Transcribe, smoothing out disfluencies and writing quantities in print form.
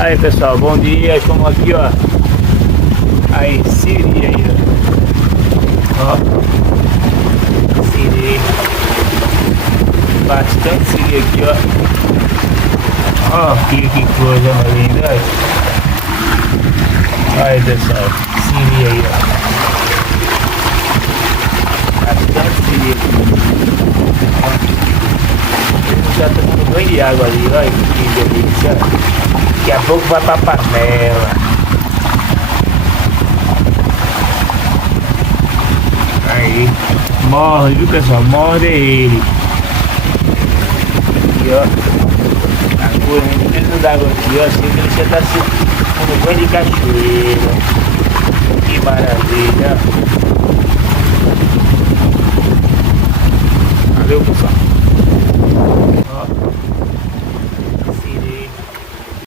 Aí pessoal, bom dia, estamos aqui ó. Aí, SIRI aí ó. SIRI. Bastante SIRI aqui ó. Ó, que coisa mais linda aí. Aí pessoal, SIRI aí ó. Bastante SIRI aqui. Já tomando banho de água ali, olha que delícia. Daqui a pouco vai pra panela. Aí, morre, viu pessoal? Morde ele. Aqui ó, a corrente dentro d'água aqui ó, assim que você tá se tomando banho de cachoeira. Que maravilha. Valeu pessoal.